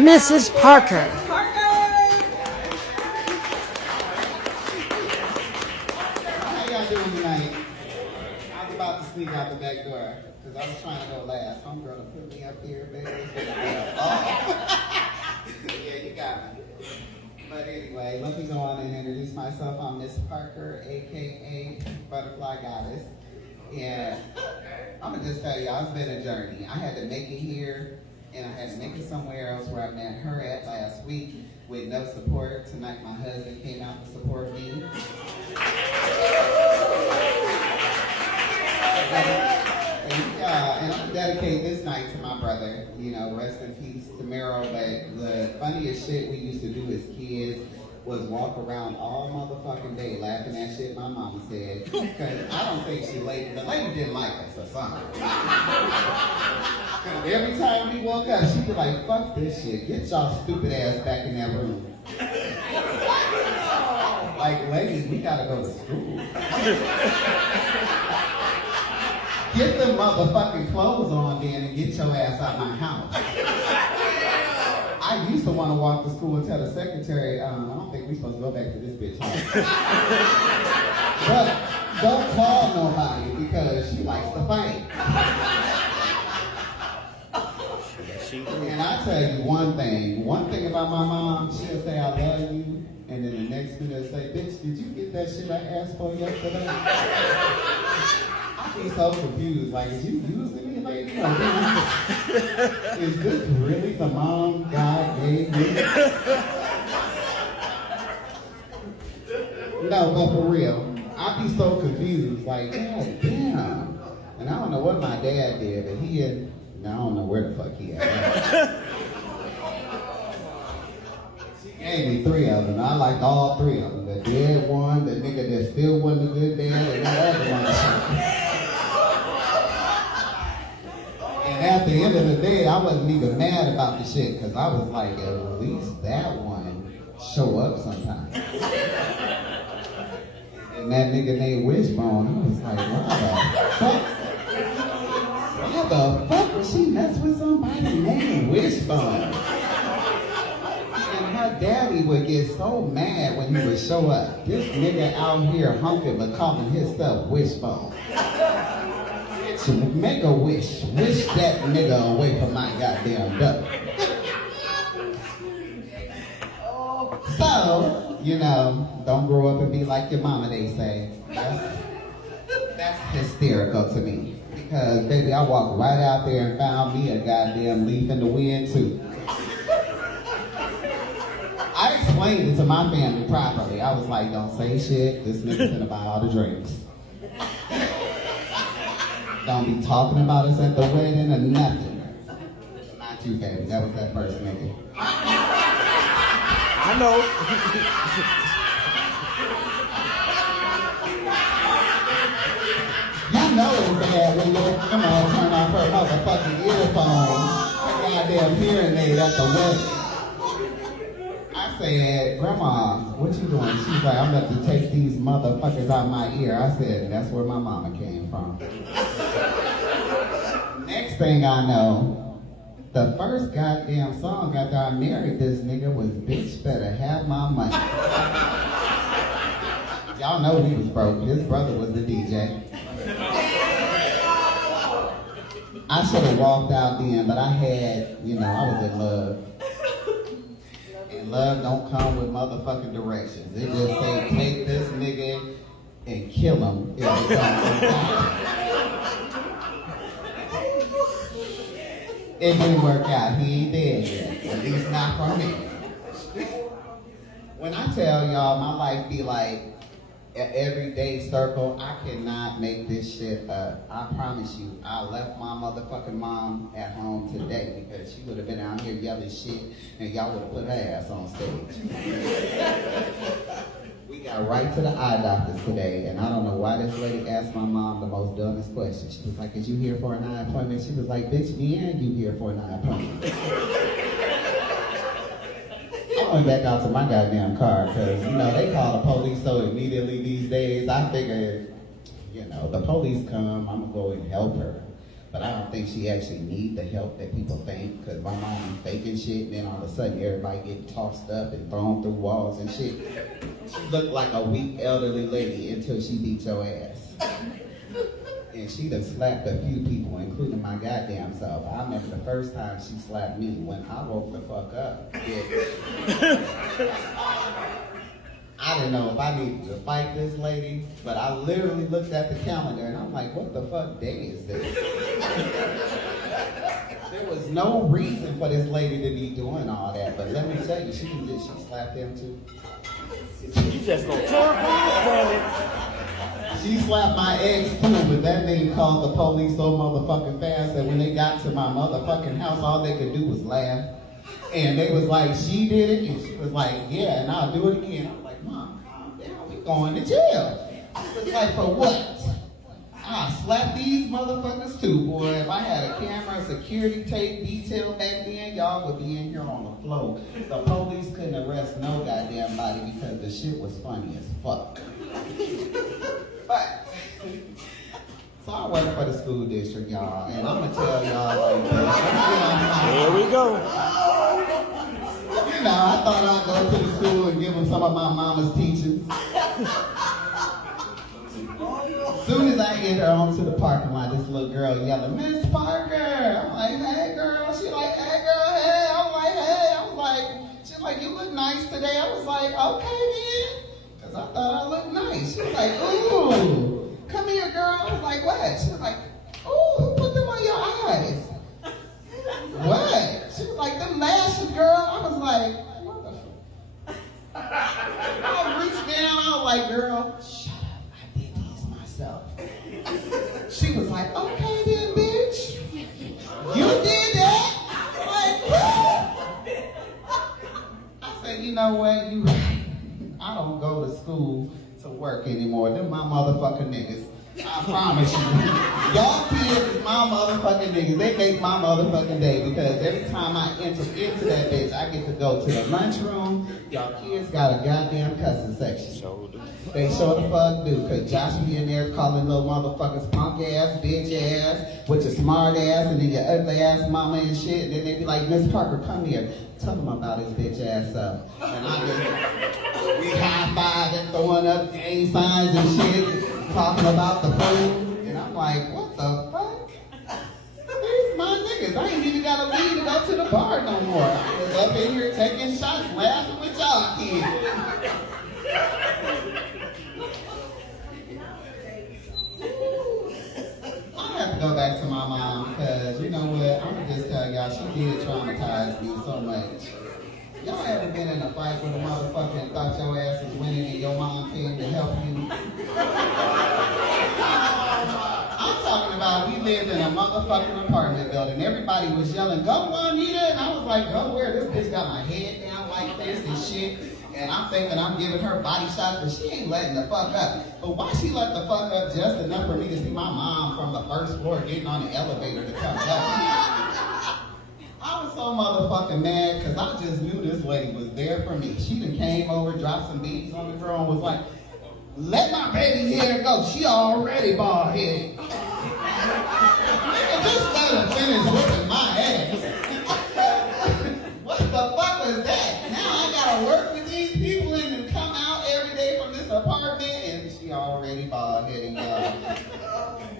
Mrs. Parker. How y'all doing tonight? I was about to sneak out the back door because I was trying to go last. Homegirl to put me up here, baby. Oh. Yeah, you got me. But anyway, let me go on and introduce myself. I'm Miss Parker, aka Butterfly Goddess. And I'm gonna just tell y'all, it's been a journey. I had to make it here, and I had to make it somewhere else where I met her at last week with no support. Tonight my husband came out to support me. And I'm gonna dedicate this night to my brother. You know, rest in peace to Meryl. But the funniest shit we used to do as kids was walk around all motherfucking day laughing at shit my mama said. Because I don't think the lady didn't like us or something. Every time we woke up, she'd be like, fuck this shit. Get y'all stupid ass back in that room. Like, ladies, we gotta go to school. Get the motherfucking clothes on then and get your ass out my house. I used to want to walk to school and tell the secretary, I don't think we're supposed to go back to this bitch house. But don't call nobody because she likes to fight. And I tell you one thing about my mom, she'll say I love you, and then the next minute she'll say, bitch, did you get that shit I asked for yesterday? I be so confused, like, is you using me, lady? Is this really the mom God gave me? No, but for real, I be so confused, like, God damn. And I don't know what my dad did, but he had, I don't know where the fuck he at. She gave me 3 of them. I liked all 3 of them. The dead one, the nigga that still wasn't a good dad, and the other one. And at the end of the day, I wasn't even mad about the shit, because I was like, at least that one show up sometime. And that nigga named Wishbone, I was like, why the fuck would she mess with somebody named Wishbone? And her daddy would get so mad when he would show up. This nigga out here honking but calling himself Wishbone. Make a wish. Wish that nigga away from my goddamn duck. So, you know, don't grow up and be like your mama, they say. That's hysterical to me. Because, baby, I walked right out there and found me a goddamn leaf in the wind, too. I explained it to my family properly. I was like, don't say shit. This nigga's gonna buy all the drinks. Don't be talking about us at the wedding or nothing. Not you, baby. That was that first nigga. I know. Y'all know it's bad when your grandma turn off her motherfucking earphones, her goddamn hearing aid at the wedding. I said, Grandma, what you doing? She's like, I'm about to take these motherfuckers out my ear. I said, that's where my mama came from. Next thing I know, the first goddamn song after I married this nigga was Bitch Better Have My Money. Y'all know he was broke. His brother was the DJ. I should have walked out then, but I had, you know, I was in love. And love don't come with motherfucking directions. It just say, take this nigga and kill him if it comes. It didn't work out. He ain't dead yet. At least not for me. When I tell y'all my life be like an everyday circle, I cannot make this shit up. I promise you, I left my motherfucking mom at home today because she would have been out here yelling shit and y'all would have put her ass on stage. We got right to the eye doctors today, and I don't know why this lady asked my mom the most dumbest question. She was like, is you here for an eye appointment? She was like, bitch, me and you here for an eye appointment. I went back out to my goddamn car, because, you know, they call the police so immediately these days. I figured, you know, the police come, I'm going to go and help her. But I don't think she actually need the help that people think, because my mom be faking shit, and then all of a sudden everybody getting tossed up and thrown through walls and shit. She looked like a weak elderly lady until she beat your ass. And she done slapped a few people, including my goddamn self. I remember the first time she slapped me when I woke the fuck up. I didn't know if I needed to fight this lady, but I literally looked at the calendar and I'm like, what the fuck day is this? There was no reason for this lady to be doing all that, but let me tell you, she slapped him too. You just gonna tell it. She slapped my ex too, but that nigga called the police so motherfucking fast that when they got to my motherfucking house, all they could do was laugh. And they was like, she did it, and she was like, yeah, and I'll do it again. I was like, Mom, calm down, we going to jail. She was like, for what? I slapped these motherfuckers too, boy. If I had a camera, security tape, detail back then, y'all would be in here on the floor. The police couldn't arrest no goddamn body because the shit was funny as fuck. But, so I work for the school district, y'all, and I'm gonna tell y'all like this. Here we go. You know, I thought I'd go to the school and give them some of my mama's teachings. As soon as I enter onto the parking lot, this little girl yelling, Miss Parker! I'm like, hey girl. She like, hey girl, hey. I'm like, hey. I was like, she's like, you look nice today. I was like, okay then. Because I thought I looked nice. She was like, ooh, come here girl. I was like, what? She was like, ooh, who put them on your eyes? What? She was like, them lashes, girl. I was like, what the fuck? I reached down, I was like, girl, shut up, I did these myself. She was like, okay then, bitch. You did that? Like, I said, you know what, you right. I don't go to school to work anymore. Them my motherfucking niggas. I promise you. Y'all kids is my motherfucking niggas. They make my motherfucking day because every time I enter into that bitch, I get to go to the lunchroom. Y'all kids got a goddamn cussing section. They sure the fuck do, cause Josh be in there calling little motherfuckers punk ass, bitch ass, with your smart ass, and then your ugly ass mama and shit. And then they be like, Miss Parker, come here. Tell him about his bitch ass up. And I just, we high-fiving, throwing up gang signs and shit, talking about the food. And I'm like, what the fuck? These my niggas. I ain't even got to leave to go to the bar no more. I was up in here taking shots, laughing with y'all kids. I have to go back to my mom because, you know what, I'm going to just tell y'all, she did traumatize me so much. Y'all ever been in a fight with a motherfucker and thought your ass was winning and your mom came to help you? I'm talking about we lived in a motherfucking apartment building. Everybody was yelling, go Juanita! And I was like, go where? This bitch got my head down like this and shit. And I'm thinking I'm giving her body shots, but she ain't letting the fuck up. But why she let the fuck up just enough for me to see my mom from the first floor getting on the elevator to come up? I was so motherfucking mad because I just knew this lady was there for me. She done came over, dropped some beads on the girl and was like, let my baby hair go. She already bald headed. Nigga, just let her finish whipping my ass. What the fuck was that? Now I gotta work with these people and then come out every day from this apartment and she already bald headed, y'all.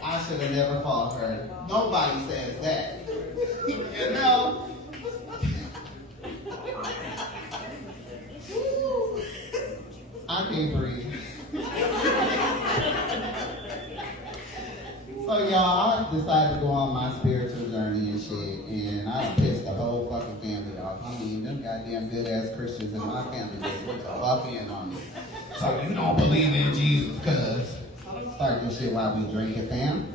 I should have never fought her. Nobody says that. You know? I can't breathe. So y'all, I decided to go on my spiritual journey and shit, and I pissed the whole fucking family off. I mean, them goddamn good ass Christians in my family just put the fuck in on me. So you don't believe in Jesus, cuz. Start this shit while we drinking, fam.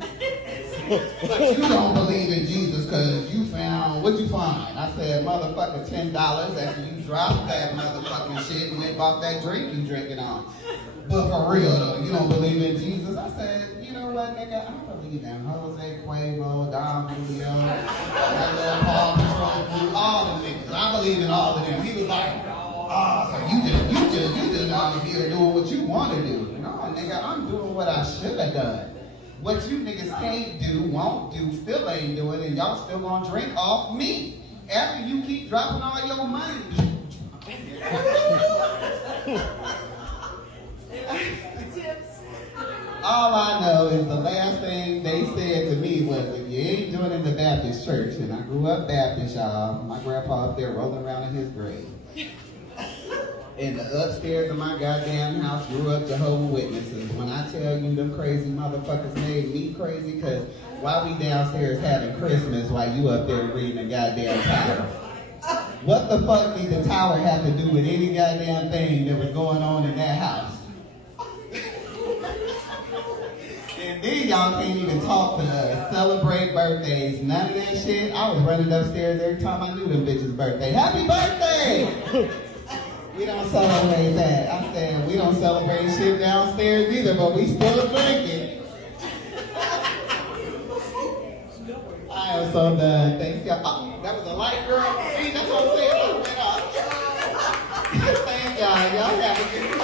But you don't believe in Jesus because you found, what'd you find? I said, motherfucker, $10 after you dropped that motherfucking shit and went bought that drink you drinking on. But for real though, you don't believe in Jesus? I said, you know what, nigga, I believe in Jose Cuervo, Don Julio, that little Paul Patrol, all the niggas. I believe in all of them. He was like, oh, so you just out here doing what you want to do. No, nigga, I'm doing what I should have done. What you niggas can't do, won't do, still ain't doing, and y'all still gonna drink off me after you keep dropping all your money. All I know is the last thing they said to me was, if you ain't doing it in the Baptist church, and I grew up Baptist, y'all, my grandpa up there rolling around in his grave. And the upstairs of my goddamn house grew up Jehovah's Witnesses. When I tell you them crazy motherfuckers made me crazy, because while we downstairs having Christmas, while you up there reading a goddamn tower. What the fuck did the tower have to do with any goddamn thing that was going on in that house? And then y'all can't even talk to us, celebrate birthdays, none of that shit. I was running upstairs every time I knew them bitches' birthday. Happy birthday! We don't celebrate that. I'm saying we don't celebrate shit downstairs either, but we still drinking. I am so done. Thanks, y'all. Oh, that was a light, girl. See, that's what I'm saying. Thank y'all. Y'all have a good